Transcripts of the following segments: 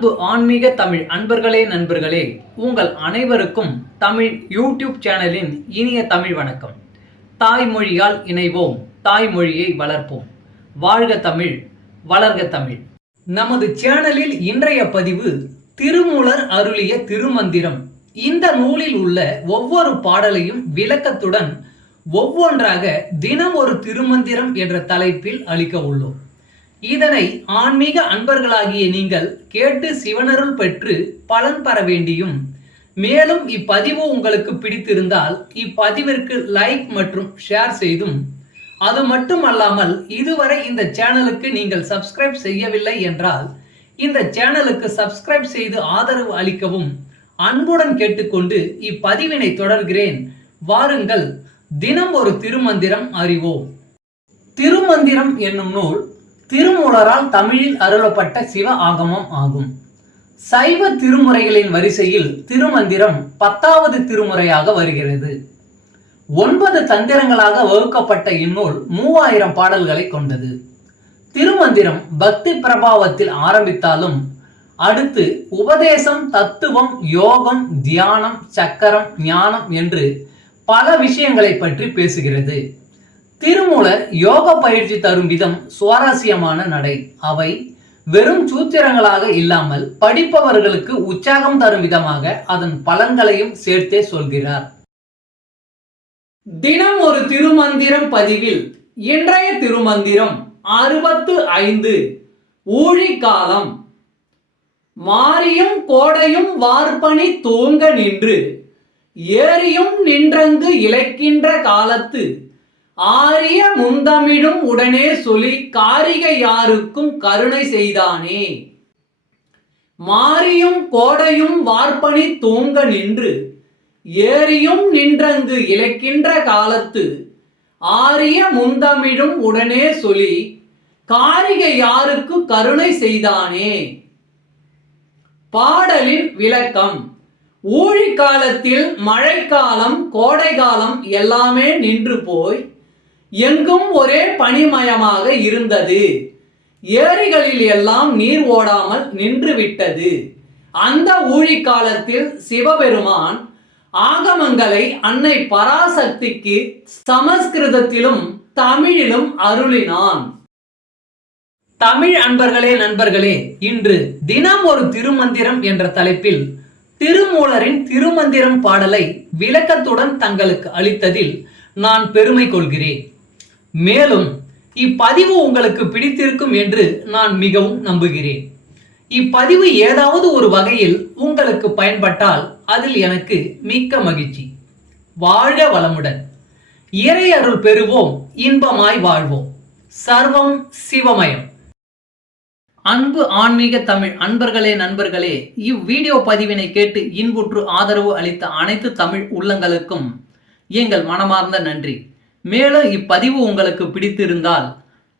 அன்பு ஆன்மீக தமிழ் அன்பர்களே நண்பர்களே, உங்கள் அனைவருக்கும் தமிழ் யூடியூப் சேனலின் இனிய தமிழ் வணக்கம். தாய்மொழியால் இணைவோம், தாய்மொழியை வளர்ப்போம். வாழ்க தமிழ், வளர்க தமிழ். நமது சேனலில் இன்றைய பதிவு திருமூலர் அருளிய திருமந்திரம். இந்த நூலில் உள்ள ஒவ்வொரு பாடலையும் விளக்கத்துடன் ஒவ்வொன்றாக தினம் ஒரு திருமந்திரம் என்ற தலைப்பில் அளிக்க உள்ளோம். இதனை ஆன்மீக அன்பர்களாகிய நீங்கள் கேட்டு சிவனருள் பெற்று பலன் பெற வேண்டியும், மேலும் இப்பதிவு உங்களுக்கு பிடித்திருந்தால் இப்பதிவிற்கு லைக் மற்றும் ஷேர் செய்தும், அது மட்டுமல்லாமல் இதுவரை இந்த சேனலுக்கு நீங்கள் சப்ஸ்கிரைப் செய்யவில்லை என்றால் இந்த சேனலுக்கு சப்ஸ்கிரைப் செய்து ஆதரவு அளிக்கவும் அன்புடன் கேட்டுக்கொண்டு இப்பதிவினை தொடர்கிறேன். வாருங்கள், தினம் ஒரு திருமந்திரம் அறிவோம். திருமந்திரம் என்னும் நூல் திருமூலரால் தமிழில் அருளப்பட்ட சிவ ஆகமம் ஆகும். சைவ திருமுறைகளின் வரிசையில் திருமந்திரம் 10வது திருமுறையாக வருகிறது. 9 தந்திரங்களாக வகுக்கப்பட்ட இந்நூல் 3000 பாடல்களை கொண்டது. திருமந்திரம் பக்தி பிரபாவத்தில் ஆரம்பித்தாலும் அடுத்து உபதேசம், தத்துவம், யோகம், தியானம், சக்கரம், ஞானம் என்று பல விஷயங்களை பற்றி பேசுகிறது. திருமூலர் யோக பயிற்சி தரும் விதம் சுவாரஸ்யமான நடை. அவை வெறும் சூத்திரங்களாக இல்லாமல் படிப்பவர்களுக்கு உற்சாகம் தரும் விதமாக அதன் பலன்களையும் சேர்த்தே சொல்கிறார். தினம் ஒரு திருமந்திரம் பதிவில் இன்றைய திருமந்திரம் 65. ஊழிக்காலம். மாரியும் கோடையும் வார்பனி தூங்க நின்று ஏரியும் நின்றங்கு இழைக்கின்ற காலத்து ஆரிய முந்தமிழும் உடனே சொல்லி காரிகை யாருக்கும் கருணை செய்தானே. மாரியும் கோடையும் வார்பனி தூங்க நின்று ஏரியும் நின்றங்கு இழைக்கின்ற காலத்து ஆரிய முந்தமிழும் உடனே சொல்லி காரிகை யாருக்கு கருணை செய்தானே. பாடலின் விளக்கம். ஊழிக்காலத்தில் மழைக்காலம், கோடைகாலம் எல்லாமே நின்று போய் எங்கும் ஒரே பனிமயமாக இருந்தது. ஏரிகளில் எல்லாம் நீர் ஓடாமல் நின்று விட்டது. அந்த ஊழிக்காலத்தில் சிவபெருமான் ஆகமங்களை அன்னை பராசக்திக்கு சமஸ்கிருதத்திலும் தமிழிலும் அருளினான். தமிழ் அன்பர்களே நண்பர்களே, இன்று தினம் ஒரு திருமந்திரம் என்ற தலைப்பில் திருமூலரின் திருமந்திரம் பாடலை விளக்கத்துடன் தங்களுக்கு அளித்ததில் நான் பெருமை கொள்கிறேன். மேலும் இப்பதிவு உங்களுக்கு பிடித்திருக்கும் என்று நான் மிகவும் நம்புகிறேன். இப்பதிவு ஏதாவது ஒரு வகையில் உங்களுக்கு பயன்பட்டால் அதில் எனக்கு மிக்க மகிழ்ச்சி. வாழ்க வளமுடன். இறை அருள் பெறுவோம், இன்பமாய் வாழ்வோம். சர்வம் சிவமயம். அன்பு ஆன்மீக தமிழ் அன்பர்களே நண்பர்களே, இவ்வீடியோ பதிவினை கேட்டு இன்புற்று ஆதரவு அளித்த அனைத்து தமிழ் உள்ளங்களுக்கும் எங்கள் மனமார்ந்த நன்றி. மேலும் இப்பதிவு உங்களுக்கு பிடித்திருந்தால்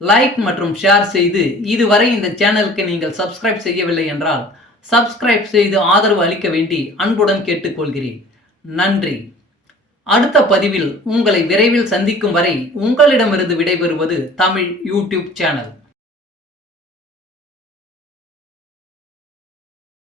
லைக் மற்றும் ஷேர் செய்து, இதுவரை இந்த சேனலுக்கு நீங்கள் சப்ஸ்கிரைப் செய்யவில்லை என்றால் சப்ஸ்கிரைப் செய்து ஆதரவு அளிக்க வேண்டி அன்புடன் கேட்டுக்கொள்கிறேன். நன்றி. அடுத்த பதிவில் உங்களை விரைவில் சந்திக்கும் வரை உங்களிடமிருந்து விடைபெறுவது தமிழ் யூடியூப் சேனல்.